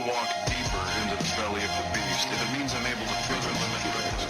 We'll walk deeper into the belly of the beast if it means I'm able to further limit risk.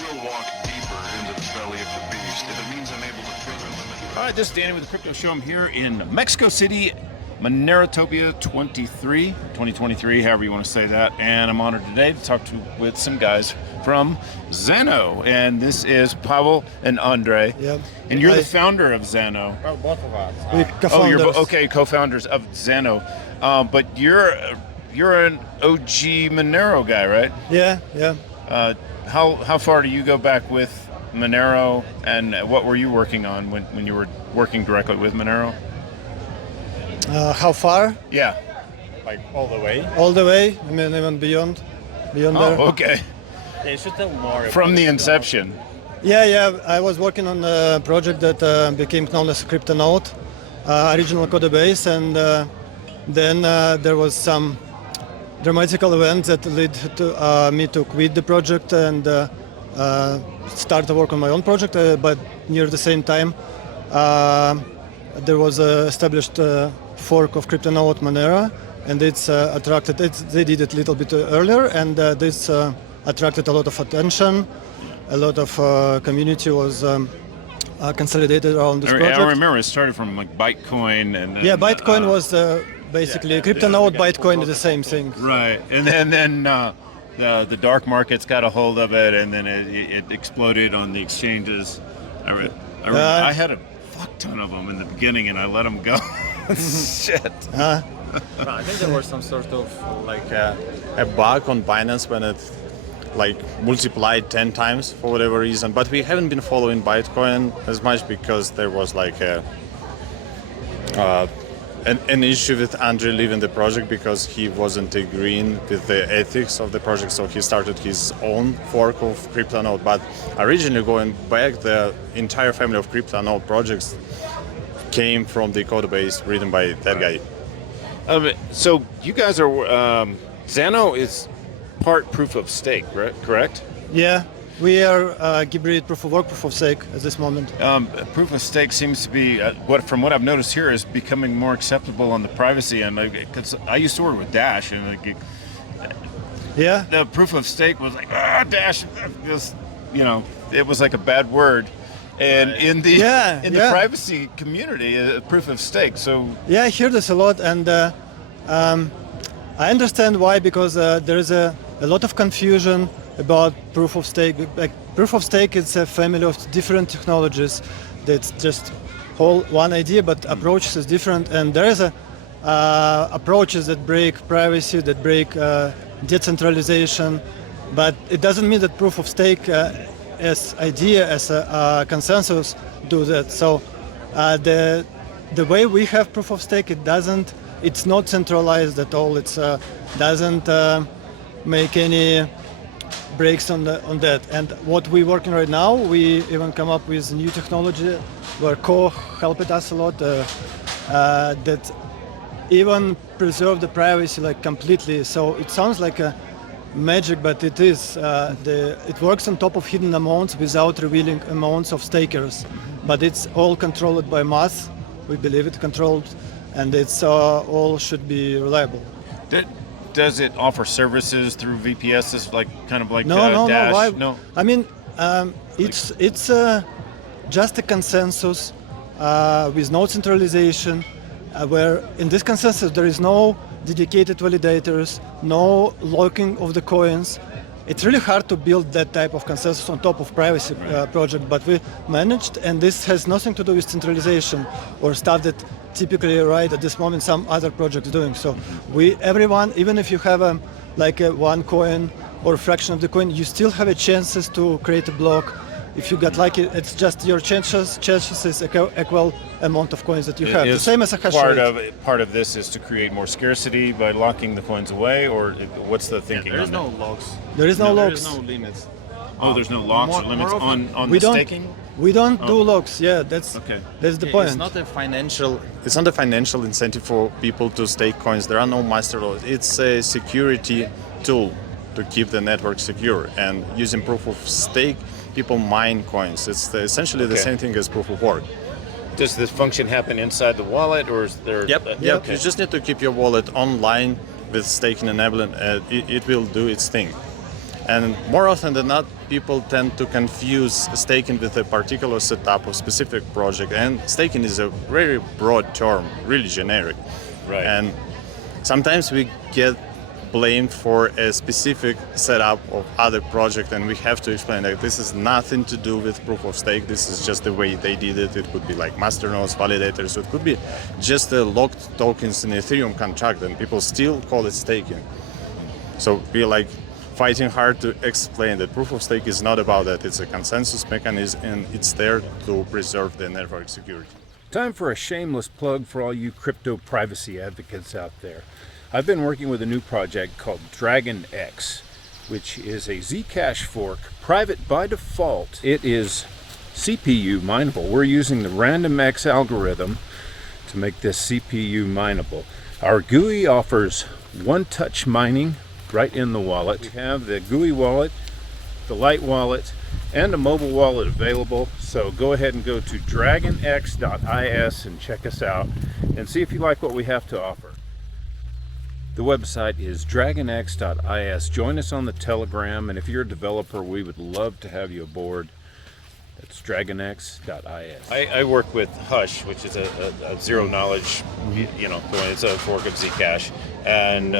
We'll walk deeper into the belly of the beast if it means I'm able to further limit risk. All right, this is Danny with the Crypto Show. I'm here in Mexico City, Monerotopia 2023, however you want to say that. And I'm honored today to talk with some guys from Zano. And this is Pavel and Andrey. Yep. And you're the founder of Zano. Well, both of us. We co-founders. You're co-founders of Zano. But you're an OG Monero guy, right? Yeah. How far do you go back with Monero, and what were you working on when you were working directly with Monero? How far? Yeah. Like all the way. All the way. I mean, even beyond there. Okay. Yeah, you should tell more. From the inception. Yeah. I was working on a project that became known as CryptoNote, original code base, and then there was some dramatical events that led to me to quit the project and start to work on my own project. But near the same time, there was a established fork of CryptoNote Monero, and it's attracted. They did it a little bit earlier, and this attracted a lot of attention. A lot of community was consolidated around this project. I remember it started from like Bytecoin and Yeah, Bytecoin was basically CryptoNote, Bytecoin is the same thing. Right, and then the dark markets got a hold of it, and then it exploded on the exchanges. I had a fuck ton of them in the beginning, and I let them go. Shit. I think there was some sort of like a bug on Binance when it like multiplied 10 times for whatever reason. But we haven't been following Bytecoin as much because there was like an issue with Andrey leaving the project because he wasn't agreeing with the ethics of the project, so he started his own fork of CryptoNote. But originally, going back, the entire family of CryptoNote projects came from the code base written by that guy. So you guys are Zano is part proof of stake, right? Correct? Yeah, we are hybrid proof of work, proof of stake at this moment. Proof of stake seems to be from what I've noticed here is becoming more acceptable on the privacy end. Because I used to work with Dash, and the proof of stake was like Dash. It was like a bad word. And in the privacy community, proof of stake. So yeah, I hear this a lot, and I understand why, because there is a lot of confusion about proof of stake. Like, proof of stake is a family of different technologies. That's just whole one idea, but approaches is different. And there is approaches that break privacy, that break decentralization, but it doesn't mean that proof of stake as idea, as a consensus, do that. So the way we have proof of stake, it's not centralized at all. It doesn't make any breaks on that. And what we're working right now, we even come up with new technology where Core helped us a lot that even preserve the privacy like completely. So it sounds like a magic, but it is. It works on top of hidden amounts without revealing amounts of stakers. But it's all controlled by math. We believe it controlled, and it's all should be reliable. Does it offer services through VPSs, like No. Dash? No. I mean, it's just a consensus with no centralization. Where in this consensus there is no dedicated validators, no locking of the coins. It's really hard to build that type of consensus on top of privacy project, but we managed, and this has nothing to do with centralization or stuff that typically right at this moment some other projects doing. So everyone, even if you have one coin or a fraction of the coin, you still have a chances to create a block. If you get lucky, it's just your chances is equal amount of coins that you have. The same as a hash rate. Part of this is to create more scarcity by locking the coins away, or what's the thinking? There is no locks. There is no locks. There is no limits. Oh, there's no locks or limits on we the don't, staking? We don't do locks. Yeah, that's the point. It's not a financial incentive for people to stake coins. There are no master laws. It's a security tool to keep the network secure. And using proof of stake, people mine coins. It's essentially the same thing as proof of work. does this function happen inside the wallet, or is there? Yep. Okay. You just need to keep your wallet online with staking enablement. It will do its thing. And more often than not, people tend to confuse staking with a particular setup of specific project. And staking is a very broad term, really generic. Right. And sometimes we get blamed for a specific setup of other project, and we have to explain that this is nothing to do with proof of stake. This is just the way they did it. It could be like masternodes, validators. It could be just the locked tokens in Ethereum contract, and people still call it staking. So we're like fighting hard to explain that proof of stake is not about that. It's a consensus mechanism, and it's there to preserve the network security. Time for a shameless plug for all you crypto privacy advocates out there. I've been working with a new project called Dragonx, which is a Zcash fork, private by default. It is CPU mineable. We're using the RandomX algorithm to make this CPU mineable. Our GUI offers one-touch mining right in the wallet. We have the GUI wallet, the Lite wallet, and a mobile wallet available. So go ahead and go to Dragonx.is and check us out and see if you like what we have to offer. The website is Dragonx.is. Join us on the Telegram, and if you're a developer, we would love to have you aboard. That's Dragonx.is. I work with Hush, which is a zero knowledge, coin. It's a fork of Zcash. And,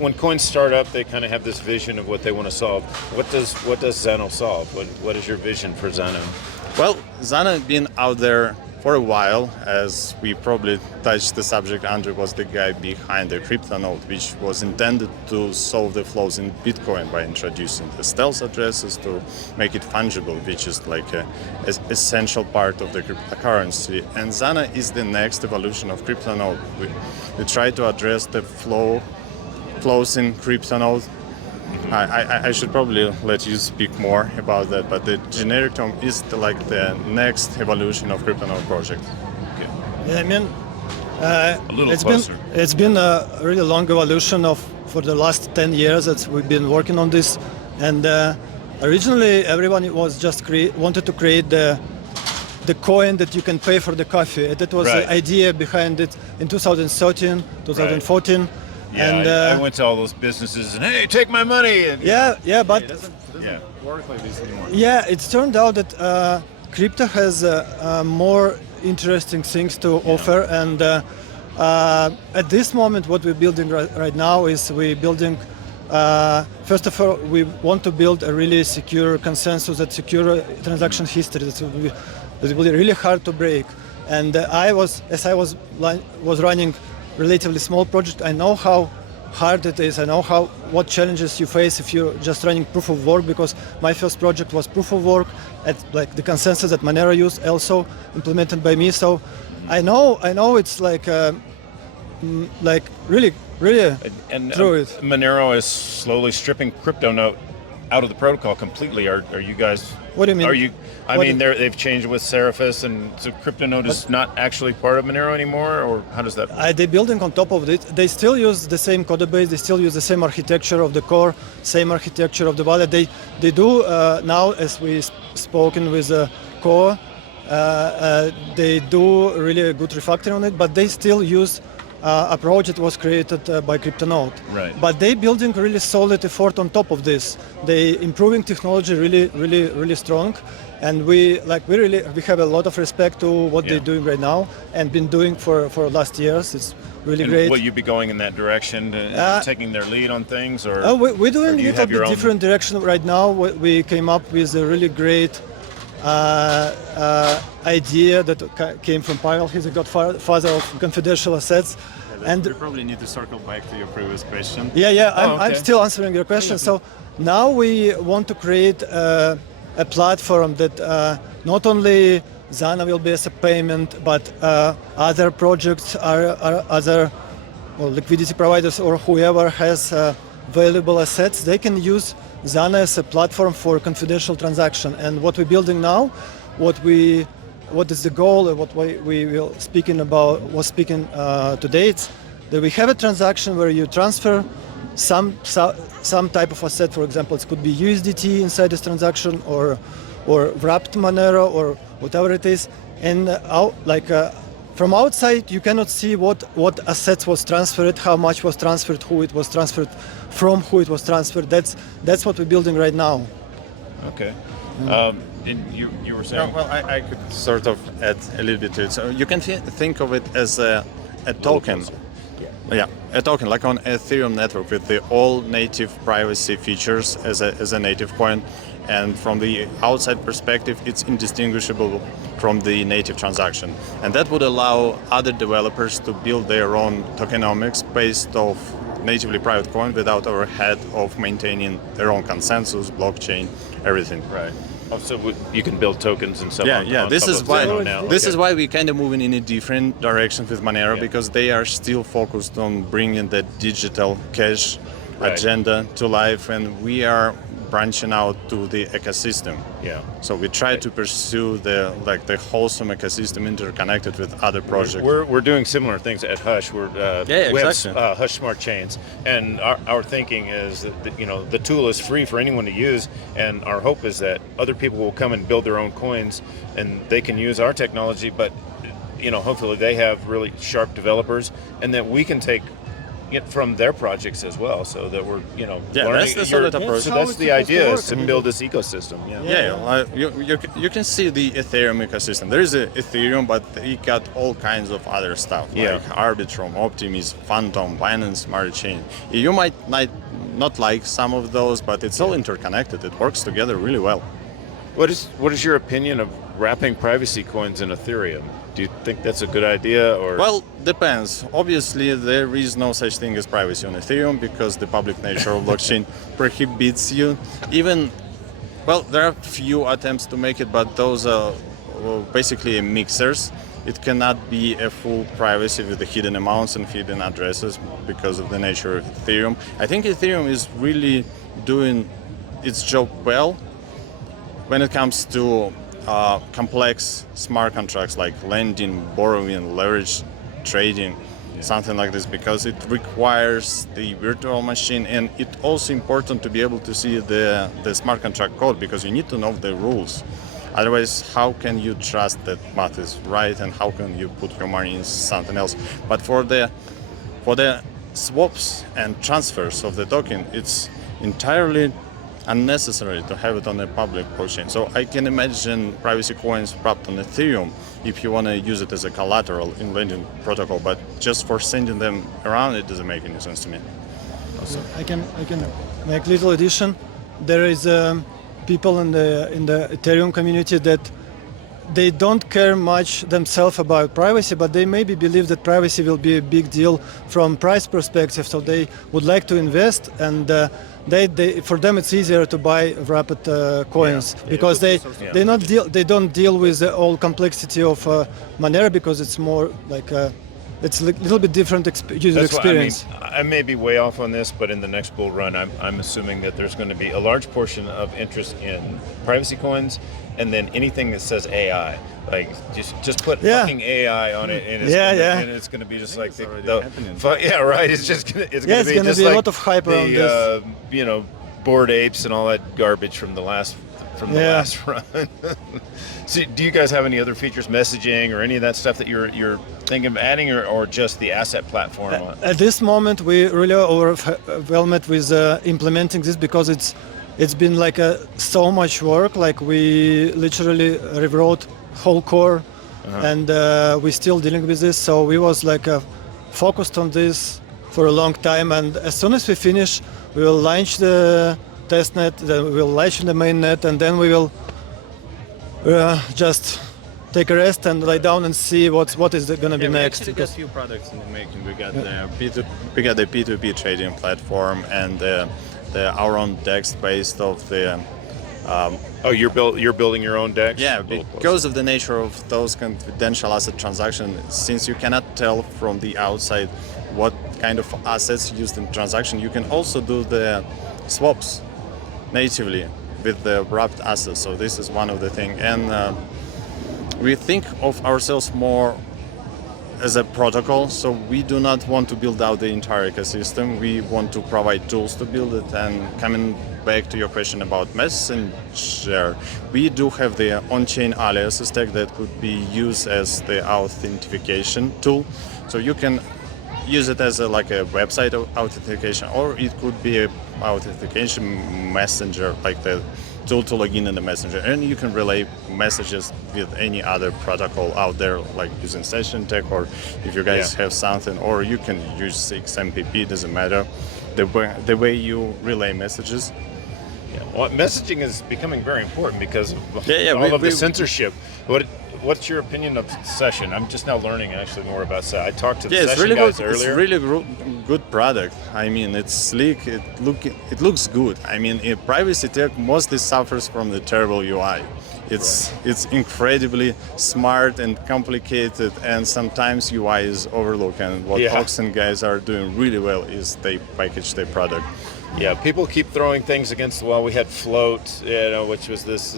when coins start up, they kind of have this vision of what they want to solve. What does Zano solve? What is your vision for Zano? Well, Zano has been out there for a while. As we probably touched the subject, Andrey was the guy behind the crypto node, which was intended to solve the flaws in Bitcoin by introducing the stealth addresses to make it fungible, which is like an essential part of the cryptocurrency. And Zano is the next evolution of crypto node. We try to address the flaws in crypto node. I should probably let you speak more about that, but the generic term is the next evolution of CryptoNode project. Okay. Yeah, I mean, A little closer. It's been a really long evolution for the last 10 years that we've been working on this, and originally everyone was just wanted to create the coin that you can pay for the coffee. That was Right. the idea behind it in 2013, 2014. Yeah, And I went to all those businesses and, hey, take my money. And, but It doesn't Yeah. work like this anymore. yeah, it's turned out that crypto has more interesting things to offer, and at this moment, what we're building right now is we're building. First of all, we want to build a really secure consensus, that secure transaction history that will be really hard to break. And as I was running relatively small project, I know how hard it is. I know what challenges you face if you're just running proof of work, because my first project was proof of work at like the consensus that Monero used, also implemented by me. So I know it's like really And through it. Monero is slowly stripping CryptoNote out of the protocol completely. Are you guys? What do you mean? Are you? They've changed with Seraphis, and so CryptoNote is not actually part of Monero anymore, or how does that? They're building on top of it. They still use the same code base. They still use the same architecture of the core, same architecture of the wallet. They do now, as we spoken with the core, they do really a good refactoring on it, but they still use approach that was created by CryptoNote. Right. But they building really solid effort on top of this. They improving technology really strong, and we have a lot of respect to what they're doing right now and been doing for last years. It's really great. Will you be going in that direction, taking their lead on things, or? We're doing a you little have your bit own? different direction right now. We came up with a really great idea that came from Pavel. He's the godfather of confidential assets. And we probably need to circle back to your previous question. I'm still answering your question. So now we want to create a platform that not only Zano will be as a payment, but other projects other liquidity providers or whoever has valuable assets, they can use Zano as a platform for confidential transaction. And what we're building now, what is the goal, and what we will speaking today, it's that we have a transaction where you transfer some type of asset. For example, it could be USDT inside this transaction, or wrapped Monero, or whatever it is, and from outside you cannot see what assets was transferred, how much was transferred, who it was transferred from, who it was transferred. That's what we're building right now. Okay. And you were Yeah, saying? well, I could sort of add a little bit to it. So you can think of it as a token. Yeah, a token like on Ethereum network with the all native privacy features as a native coin. And from the outside perspective, it's indistinguishable from the native transaction. And that would allow other developers to build their own tokenomics based off natively private coin without overhead of maintaining their own consensus, blockchain, everything. Right. Oh, so you can build tokens and stuff. Yeah. On This top is of why Zano now. this Okay. is why we kind of moving in a different direction with Monero, Yeah. because they are still focused on bringing the digital cash Right. agenda to life, and we are branching out to the ecosystem. Yeah. So we try to pursue the wholesome ecosystem interconnected with other projects. We're doing similar things at Hush. We exactly. have Hush Smart Chains, and our thinking is that the tool is free for anyone to use, and our hope is that other people will come and build their own coins, and they can use our technology. But hopefully they have really sharp developers, and that we can take it from their projects as well, so that we're learning. that's the solid approach. So How that's it's the supposed to idea, work. is to build this ecosystem. You can see the Ethereum ecosystem. There is a Ethereum, but they got all kinds of other stuff, Yeah. like Arbitrum, Optimism, Phantom, Binance Smart Chain. You might not like some of those, but it's all interconnected. It works together really well. What is your opinion of wrapping privacy coins in Ethereum? Do you think that's a good idea, or? Well, depends. Obviously, there is no such thing as privacy on Ethereum because the public nature of blockchain prohibits you. There are few attempts to make it, but those are basically mixers. It cannot be a full privacy with the hidden amounts and hidden addresses because of the nature of Ethereum. I think Ethereum is really doing its job well when it comes to complex smart contracts like lending, borrowing, leverage trading, something like this, because it requires the virtual machine, and it's also important to be able to see the smart contract code, because you need to know the rules. Otherwise, how can you trust that math is right, and how can you put your money in something else? But for the swaps and transfers of the token, it's entirely unnecessary to have it on a public blockchain. So I can imagine privacy coins wrapped on Ethereum if you want to use it as a collateral in lending protocol, but just for sending them around, it doesn't make any sense to me. I can make little addition. There is people in the Ethereum community that they don't care much themselves about privacy, but they maybe believe that privacy will be a big deal from price perspective. So they would like to invest, and for them it's easier to buy wrapped coins because they don't deal with the whole complexity of Monero, because it's more like it's a little bit different user That's experience. I may be way off on this, but in the next bull run, I'm assuming that there's going to be a large portion of interest in privacy coins, and then anything that says AI, like just put fucking AI on it, and it's going to be just like right. It's just gonna, it's going to be gonna just be like a lot of hype around this. Bored apes and all that garbage from the last run. So, do you guys have any other features, messaging or any of that stuff that you're thinking of adding, or just the asset platform? At this moment, we really overwhelmed with implementing this, because it's been like so much work. Like we literally rewrote whole core, and we're still dealing with this. So we was like focused on this for a long time, and as soon as we finish, we will launch the testnet, then we will launch the mainnet, and then we will just take a rest and lie down and see what is going to be next. We got a few products in the making. We got the P2P trading platform, and our own DEX based of the. You're building your own DEX? Yeah, because of the nature of those confidential asset transactions, since you cannot tell from the outside what kind of assets used in transaction, you can also do the swaps natively with the wrapped assets. So this is one of the things, and we think of ourselves more as a protocol, so we do not want to build out the entire ecosystem. We want to provide tools to build it. And coming back to your question about Messenger, we do have the on-chain alias stack that could be used as the authentication tool. So you can use it as like a website authentication, or it could be a authentication messenger, like the tool to log in the messenger, and you can relay messages with any other protocol out there, like using session tech, or if you guys have something, or you can use XMPP, doesn't matter, the way you relay messages. Well, messaging is becoming very important because of all of the censorship. What's your opinion of Session? I'm just now learning actually more about Session. I talked to the Session really guys good. earlier. It's really good product. I mean, it's sleek. It looks good. I mean, privacy tech mostly suffers from the terrible UI. It's incredibly smart and complicated, and sometimes UI is overlooked. And what Toxin guys are doing really well is they package their product. Yeah, people keep throwing things against the wall. We had Float, which was this,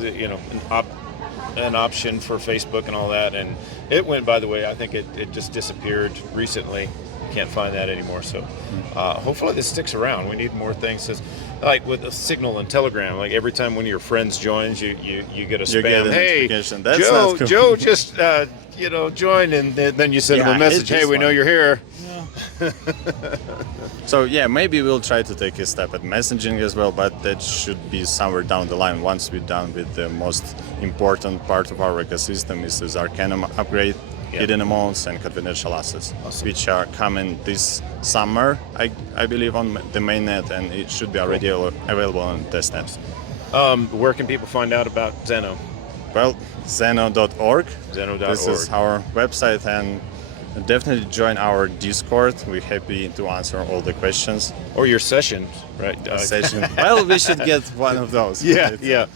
an option for Facebook and all that, and it went, by the way, I think it just disappeared recently. Can't find that anymore. So hopefully this sticks around. We need more things. Like with Signal and Telegram, like every time one of your friends joins, you get a spam. Hey, That's Joe, cool. Joe just joined, and then you send them a message. Hey, we know you're here. So maybe we'll try to take a step at messaging as well, but that should be somewhere down the line once we're done with the most important part of our ecosystem, is this Arcanum upgrade, hidden amounts, and confidential assets, which are coming this summer, I believe, on the mainnet, and it should be already available on testnet. Where can people find out about Zano? Well, Zano.org. Zano.org. This is our website, and definitely join our Discord. We're happy to answer all the questions. Or your sessions, right? Session. Well, we should get one of those. Yeah.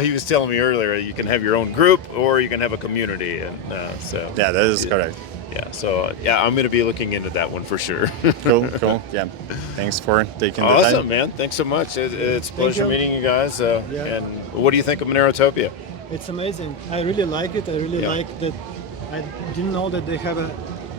He was telling me earlier you can have your own group or you can have a community, and so. Yeah, that is correct. Yeah, so I'm going to be looking into that one for sure. Cool. Yeah, thanks for taking the time. Awesome, man. Thanks so much. It's a pleasure meeting you guys. And what do you think of Monerotopia? It's amazing. I really like it. I really like that. I didn't know that they have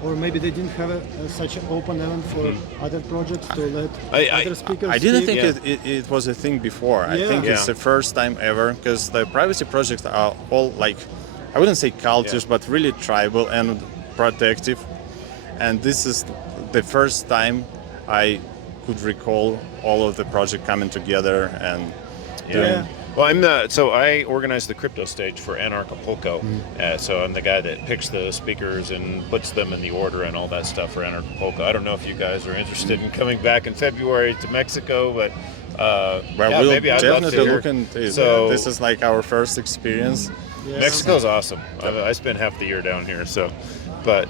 or maybe they didn't have such an open event for other projects to let other speakers I didn't speak. think it was a thing before. I think it's the first time ever, because the privacy projects are all like, I wouldn't say cultish, but really tribal and protective. And this is the first time I could recall all of the project coming together and doing. Well, so I organize the crypto stage for Anarchapulco. So I'm the guy that picks the speakers and puts them in the order and all that stuff for Anarchapulco. I don't know if you guys are interested in coming back in February to Mexico, but we'll maybe I'd love to definitely hear. look into it. So this is like our first experience. Mexico's awesome. I spent half the year down here, so. But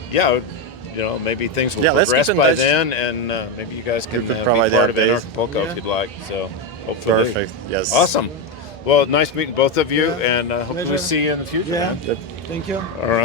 maybe things will progress by then, and maybe you guys can be part of Anarchapulco if you'd like. So hopefully. Perfect. Yes. Awesome. Well, nice meeting both of you, and hopefully see you in the future. Yeah. Man. Thank you. All right.